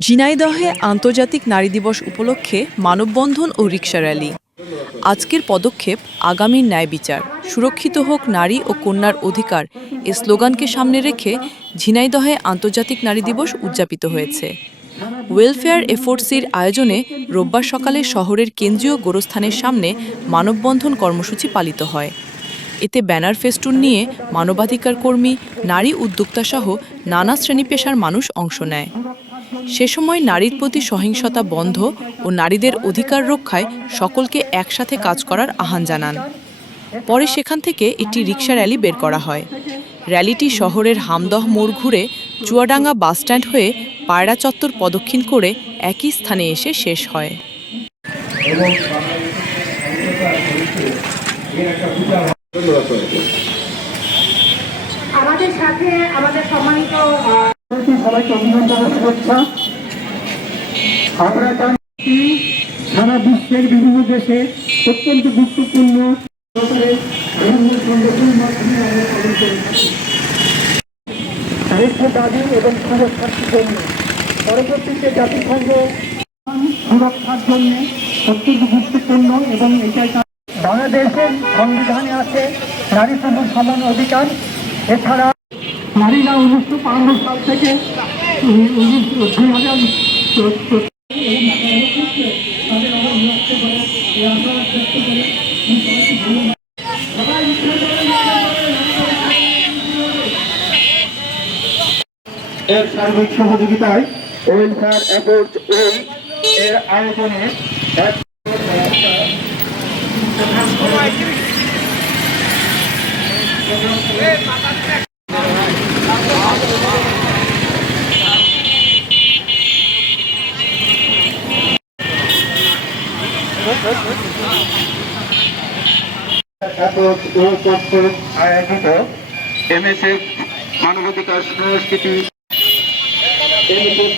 ঝিনাইদহে আন্তর্জাতিক নারী দিবস উপলক্ষে মানববন্ধন ও রিকশা র্যালি। আজকের পদক্ষেপ আগামীর ন্যায় বিচার, সুরক্ষিত হোক নারী ও কন্যার অধিকার এ স্লোগানকে সামনে রেখে ঝিনাইদহে আন্তর্জাতিক নারী দিবস উদযাপিত হয়েছে। ওয়েলফেয়ার এফোর্টসির আয়োজনে রোববার সকালে শহরের কেন্দ্রীয় গোরস্থানের সামনে মানববন্ধন কর্মসূচি পালিত হয়। এতে ব্যানার ফেস্টুন নিয়ে মানবাধিকার কর্মী, নারী উদ্যোক্তাসহ নানা শ্রেণী পেশার মানুষ অংশ নেয়। সে সময় নারীর প্রতি সহিংসতা বন্ধ ও নারীদের অধিকার রক্ষায় সকলকে একসাথে কাজ করার আহ্বান জানান। পরে সেখান থেকে একটি রিকশা র্যালি বের করা হয়। র্যালিটি শহরের হামদহ মোড় ঘুরে চুয়াডাঙ্গা বাসস্ট্যান্ড হয়ে পায়রা চত্বর প্রদক্ষিণ করে একই স্থানে এসে শেষ হয়। আমাদের সাথে আমাদের সম্মানিত সবাইকে অভিনন্দন ও শুভেচ্ছা। আমরা জানি সারা বিশ্বের বিভিন্ন দেশে অত্যন্ত গুরুত্বপূর্ণ বিভিন্ন সংগঠনের মাধ্যমে আমরা পালন করে থাকি ঐক্য দাবি এবং সুরক্ষার জন্য। পরবর্তীতে জাতিসংঘ সুরক্ষার জন্য অত্যন্ত গুরুত্বপূর্ণ এবং এটাই বাংলাদেশের সংবিধানে আছে নারী পুরুষ সমান অধিকার। এছাড়া নারীরা 1952 সাল থেকে 2000 এর সার্বিক সহযোগিতায় ওয়েলফেয়ার এফোর্টস এর আয়োজনে আয়োজিত MSF মানবাধিকার সংস্কৃতি MSF